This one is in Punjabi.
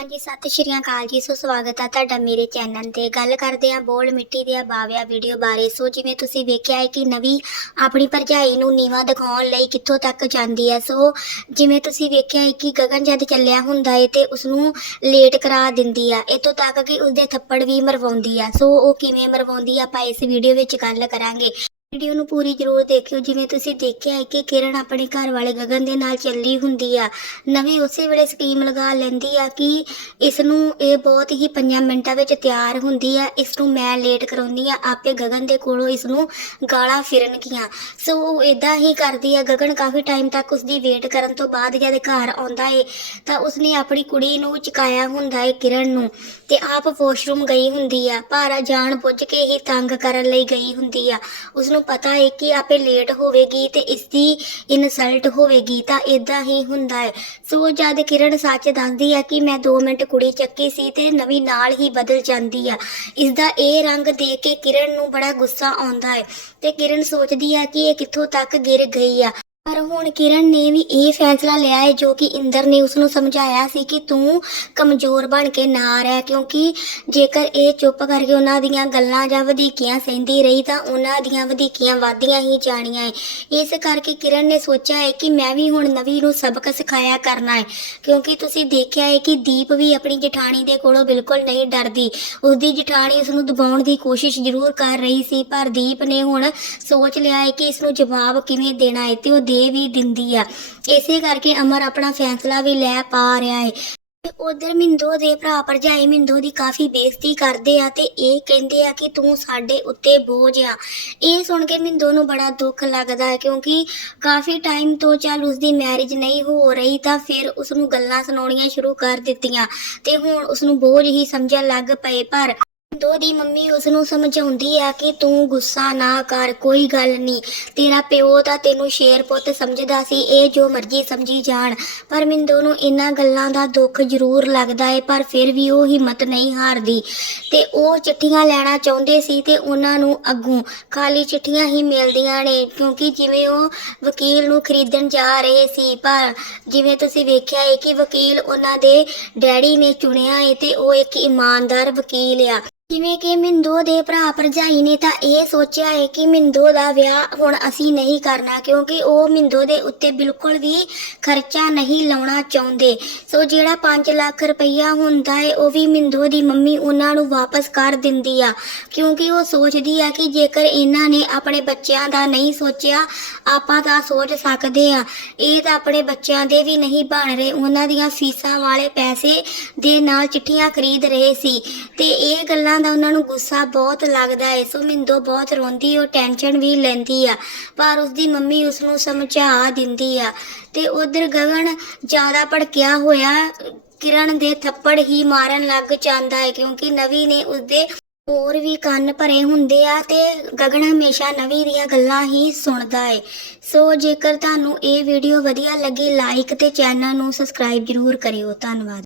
ਹਾਂਜੀ, ਸਤਿ ਸ਼੍ਰੀ ਅਕਾਲ ਜੀ। ਸੋ ਸਵਾਗਤ ਹੈ ਤੁਹਾਡਾ ਮੇਰੇ ਚੈਨਲ ਤੇ। ਗੱਲ ਕਰਦੇ ਹਾਂ ਬੋਲ ਮਿੱਟੀ ਦੇ ਬਾਵਿਆ ਵੀਡੀਓ ਬਾਰੇ। ਸੋ ਜਿਵੇਂ ਤੁਸੀਂ ਵੇਖਿਆ ਹੈ ਕਿ ਨਵੀਂ ਆਪਣੀ ਭਰਜਾਈ ਨੂੰ ਨੀਵਾ ਦਿਖਾਉਣ ਲਈ ਕਿੱਥੋਂ ਤੱਕ ਜਾਂਦੀ ਹੈ। ਸੋ ਜਿਵੇਂ ਤੁਸੀਂ ਵੇਖਿਆ ਹੈ ਕਿ ਗਗਨ ਜਦ ਚੱਲਿਆ ਹੁੰਦਾ ਹੈ ਤੇ ਉਸ ਨੂੰ ਲੇਟ ਕਰਾ ਦਿੰਦੀ ਆ। ਇਤੋਂ ਤੱਕ ਕਿ ਉਸਦੇ ਥੱਪੜ ਵੀ ਮਰਵਾਉਂਦੀ ਆ। ਸੋ ਉਹ ਕਿਵੇਂ ਮਰਵਾਉਂਦੀ ਆ ਆਪਾਂ ਇਸ ਵੀਡੀਓ ਵਿੱਚ ਗੱਲ ਕਰਾਂਗੇ। ਵੀਡੀਓ ਨੂੰ ਪੂਰੀ ਜ਼ਰੂਰ ਦੇਖਿਓ, ਜਿਵੇਂ ਤੁਸੀਂ ਦੇਖਿਆ ਹੈ ਕਿ ਕਿਰਨ ਆਪਣੇ ਘਰ ਵਾਲੇ ਗਗਨ ਦੇ ਨਾਲ ਚੱਲੀ ਹੁੰਦੀ ਆ, ਨਵੀਂ ਉਸੇ ਵੇਲੇ ਸਕੀਮ ਲਗਾ ਲੈਂਦੀ ਆ ਕਿ ਇਸ ਨੂੰ ਇਹ ਬਹੁਤ ਹੀ 5 ਮਿੰਟਾਂ ਵਿੱਚ ਤਿਆਰ ਹੁੰਦੀ ਆ ਇਸ ਨੂੰ ਮੈਂ ਲੇਟ ਕਰਾਉਂਦੀ ਆ, ਆਪੇ ਗਗਨ ਦੇ ਕੋਲੋਂ ਇਸ ਨੂੰ ਗਾਲਾਂ ਫਿਰਨਗੀਆਂ। ਸੋ ਉਹ ਇਦਾਂ ਹੀ ਕਰਦੀ ਆ, ਗਗਨ ਕਾਫੀ ਟਾਈਮ ਤੱਕ ਉਸਦੀ ਵੇਟ ਕਰਨ ਤੋਂ ਬਾਅਦ ਜਦ ਘਰ ਆਉਂਦਾ ਏ, ਤਾਂ ਉਸਨੇ ਆਪਣੀ ਕੁੜੀ ਨੂੰ ਚੁਕਾਇਆ ਹੁੰਦਾ ਏ ਕਿਰਨ ਨੂੰ। ਤੇ ਆਪ ਵਾਸ਼ਰੂਮ ਗਈ ਹੁੰਦੀ ਆ। ਭਾਰਾ ਜਾਣ ਬੁੱਝ ਕੇ ਹੀ ਤੰਗ ਕਰਨ ਲਈ ਗਈ ਹੁੰਦੀ ਆ। ਉਸ ਨੂੰ ਪਤਾ ਹੈ ਕਿ ਆਪੇ ਲੇਟ ਹੋਵੇਗੀ ਤੇ ਇਸ ਦੀ ਇਨਸਲਟ ਹੋਵੇਗੀ, ਤਾਂ ਇਦਾਂ ਹੀ ਹੁੰਦਾ ਹੈ ਸੋ ਜਦ ਕਿਰਨ ਸੱਚ ਦੱਸਦੀ ਆ ਕਿ ਮੈਂ 2 ਮਿੰਟ ਕੁੜੀ ਚੱਕੀ ਸੀ ਤੇ ਨਵੀਂ ਨਾਲ ਹੀ ਬਦਲ ਜਾਂਦੀ ਆ। ਇਸ ਦਾ ਇਹ ਰੰਗ ਦੇਖ ਕੇ ਕਿਰਨ ਨੂੰ ਬੜਾ ਗੁੱਸਾ ਆਉਂਦਾ ਹੈ ਤੇ ਕਿਰਨ ਸੋਚਦੀ ਆ ਕਿ ਇਹ ਕਿੱਥੋਂ ਤੱਕ ਗਿਰ ਗਈ ਆ। ਪਰ ਹੁਣ ਕਿਰਨ ਨੇ ਵੀ ਇਹ ਫੈਸਲਾ ਲਿਆ ਹੈ ਜੋ ਕਿ ਇੰਦਰ ਨੇ ਉਸ ਨੂੰ ਸਮਝਾਇਆ ਸੀ ਕਿ ਤੂੰ ਕਮਜ਼ੋਰ ਬਣ ਕੇ ਨਾ ਰਹਿ, ਕਿਉਂਕਿ ਜੇਕਰ ਇਹ ਚੁੱਪ ਕਰਕੇ ਉਹਨਾਂ ਦੀਆਂ ਗੱਲਾਂ ਜਾਂ ਵਧੀਕੀਆਂ ਸਹਿੰਦੀ ਰਹੀ ਤਾਂ ਉਹਨਾਂ ਦੀਆਂ ਵਧੀਕੀਆਂ ਵਾਧੀਆਂ ਹੀ ਜਾਣੀਆਂ ਹੈ। ਇਸ ਕਰਕੇ ਕਿਰਨ ਨੇ ਸੋਚਿਆ ਹੈ ਕਿ ਮੈਂ ਵੀ ਹੁਣ ਨਵੀ ਨੂੰ ਸਬਕ ਸਿਖਾਇਆ ਕਰਨਾ ਹੈ, ਕਿਉਂਕਿ ਤੁਸੀਂ ਦੇਖਿਆ ਹੈ ਕਿ ਦੀਪ ਵੀ ਆਪਣੀ ਜਠਾਣੀ ਦੇ ਕੋਲੋਂ ਬਿਲਕੁਲ ਨਹੀਂ ਡਰਦੀ। ਉਸਦੀ ਜਠਾਣੀ ਉਸ ਨੂੰ ਦਬਾਉਣ ਦੀ ਕੋਸ਼ਿਸ਼ ਜ਼ਰੂਰ ਕਰ ਰਹੀ ਸੀ, ਪਰ ਦੀਪ ਨੇ ਹੁਣ ਸੋਚ ਲਿਆ ਹੈ ਕਿ ਇਸ ਨੂੰ ਜਵਾਬ ਕਿਵੇਂ ਦੇਣਾ ਹੈ ਤੇ ਉਹ ਦੇ ਵੀ ਦਿੰਦੀ ਆ। ਇਸੇ ਕਰਕੇ ਅਮਰ ਆਪਣਾ ਫੈਸਲਾ ਵੀ ਲੈ ਪਾ ਰਿਹਾ ਹੈ ਤੇ ਉਧਰ ਮਿੰਦੋ ਦੇ ਭਰਾ ਭਰਜਾਈ ਮਿੰਦੋ ਦੀ ਕਾਫੀ ਬੇਇੱਜ਼ਤੀ ਕਰਦੇ ਆ ਤੇ ਇਹ ਕਹਿੰਦੇ ਆ ਕਿ ਤੂੰ ਸਾਡੇ ਉੱਤੇ ਬੋਝ ਆ। ਇਹ ਸੁਣ ਕੇ ਮਿੰਦੋ ਨੂੰ ਬੜਾ ਦੁੱਖ ਲੱਗਦਾ ਹੈ ਕਿਉਂਕਿ ਕਾਫੀ ਟਾਈਮ ਤੋਂ ਚੱਲ ਉਸਦੀ ਮੈਰਿਜ ਨਹੀਂ ਹੋ ਰਹੀ ਤਾਂ ਫਿਰ ਉਸ ਨੂੰ ਗੱਲਾਂ ਸੁਣਾਉਣੀਆਂ ਸ਼ੁਰੂ ਕਰ ਦਿੱਤੀਆਂ ਤੇ ਹੁਣ ਉਸ ਨੂੰ ਬੋਝ ਹੀ ਸਮਝਣ ਲੱਗ ਪਏ ਪਰ ਦੋ ਦੀ ਮੰਮੀ ਉਸ ਨੂੰ ਸਮਝਾਉਂਦੀ ਆ ਕਿ ਤੂੰ ਗੁੱਸਾ ਨਾ ਕਰ, ਕੋਈ ਗੱਲ ਨਹੀਂ ਤੇਰਾ ਪਿਓ ਤਾਂ ਤੈਨੂੰ ਸ਼ੇਰ ਪੁੱਤ ਸਮਝਦਾ ਸੀ, ਇਹ ਜੋ ਮਰਜ਼ੀ ਸਮਝੀ ਜਾਣ। ਪਰ ਮਿੰਦੋ ਨੂੰ ਇਹਨਾਂ ਗੱਲਾਂ ਦਾ ਦੁੱਖ ਜ਼ਰੂਰ ਲੱਗਦਾ ਹੈ ਪਰ ਫਿਰ ਵੀ ਉਹ ਹਿੰਮਤ ਨਹੀਂ ਹਾਰਦੀ। ਤੇ ਉਹ ਚਿੱਠੀਆਂ ਲੈਣਾ ਚਾਹੁੰਦੇ ਸੀ ਤੇ ਉਹਨਾਂ ਨੂੰ ਅੱਗੋਂ ਖਾਲੀ ਚਿੱਠੀਆਂ ਹੀ ਮਿਲਦੀਆਂ ਨੇ, ਕਿਉਂਕਿ ਜਿਵੇਂ ਉਹ ਵਕੀਲ ਨੂੰ ਖਰੀਦਣ ਜਾ ਰਹੇ ਸੀ, ਪਰ ਜਿਵੇਂ ਤੁਸੀਂ ਵੇਖਿਆ ਹੈ ਕਿ ਵਕੀਲ ਉਹਨਾਂ ਦੇ ਡੈਡੀ ਨੇ ਚੁਣਿਆ ਏ ਤੇ ਉਹ ਇੱਕ ਇਮਾਨਦਾਰ ਵਕੀਲ ਆ। ਜਿਵੇਂ ਕਿ ਮਿੰਦੋ ਦੇ ਭਰਾ ਭਰਜਾਈ ਨੇ ਤਾਂ ਇਹ ਸੋਚਿਆ ਹੈ ਕਿ ਮਿੰਦੋ ਦਾ ਵਿਆਹ ਹੁਣ ਅਸੀਂ ਨਹੀਂ ਕਰਨਾ, ਕਿਉਂਕਿ ਉਹ ਮਿੰਦੋ ਦੇ ਉੱਤੇ ਬਿਲਕੁਲ ਵੀ ਖਰਚਾ ਨਹੀਂ ਲਾਉਣਾ ਚਾਹੁੰਦੇ। ਸੋ ਜਿਹੜਾ 5 ਲੱਖ ਰੁਪਈਆ ਹੁੰਦਾ ਹੈ, ਉਹ ਵੀ ਮਿੰਦੋ ਦੀ ਮੰਮੀ ਉਹਨਾਂ ਨੂੰ ਵਾਪਸ ਕਰ ਦਿੰਦੀ ਆ। ਕਿਉਂਕਿ ਉਹ ਸੋਚਦੀ ਆ ਕਿ ਜੇਕਰ ਇਹਨਾਂ ਨੇ ਆਪਣੇ ਬੱਚਿਆਂ ਦਾ ਨਹੀਂ ਸੋਚਿਆ, ਆਪਾਂ ਤਾਂ ਸੋਚ ਸਕਦੇ ਆ। ਇਹ ਤਾਂ ਆਪਣੇ ਬੱਚਿਆਂ ਦੇ ਵੀ ਨਹੀਂ ਬਣ ਰਹੇ, ਉਹਨਾਂ ਦੀਆਂ ਫੀਸਾਂ ਵਾਲੇ ਪੈਸੇ ਦੇ ਨਾਲ ਚਿੱਠੀਆਂ ਖਰੀਦ ਰਹੇ ਸੀ। ਤੇ ਇਹ ਗੱਲਾਂ ਦਾ ਉਹਨਾਂ ਨੂੰ ਗੁੱਸਾ ਬਹੁਤ ਲੱਗਦਾ ਹੈ। ਸੋ ਮਿੰਦੋ ਬਹੁਤ ਰੋਂਦੀ ਉਹ ਟੈਨਸ਼ਨ ਵੀ ਲੈਂਦੀ ਆ। ਪਰ ਉਸਦੀ ਮੰਮੀ ਉਸ ਨੂੰ ਸਮਝਾ ਦਿੰਦੀ ਆ। ਤੇ ਉਧਰ ਗਗਨ ਜ਼ਿਆਦਾ ਭੜਕਿਆ ਹੋਇਆ ਕਿਰਨ ਦੇ ਥੱਪੜ ਹੀ ਮਾਰਨ ਲੱਗ ਜਾਂਦਾ ਹੈ, ਕਿਉਂਕਿ ਨਵੀ ਨੇ ਉਸਦੇ ਹੋਰ ਵੀ ਕੰਨ ਭਰੇ ਹੁੰਦੇ ਆ ਤੇ ਗਗਨ ਹਮੇਸ਼ਾ ਨਵੀਂ ਦੀਆਂ ਗੱਲਾਂ ਹੀ ਸੁਣਦਾ ਏ ਸੋ ਜੇਕਰ ਤੁਹਾਨੂੰ ਇਹ ਵੀਡੀਓ ਵਧੀਆ ਲੱਗੀ ਲਾਈਕ ਤੇ ਚੈਨਲ ਨੂੰ ਸਬਸਕ੍ਰਾਈਬ ਜ਼ਰੂਰ ਕਰਿਓ। ਧੰਨਵਾਦ।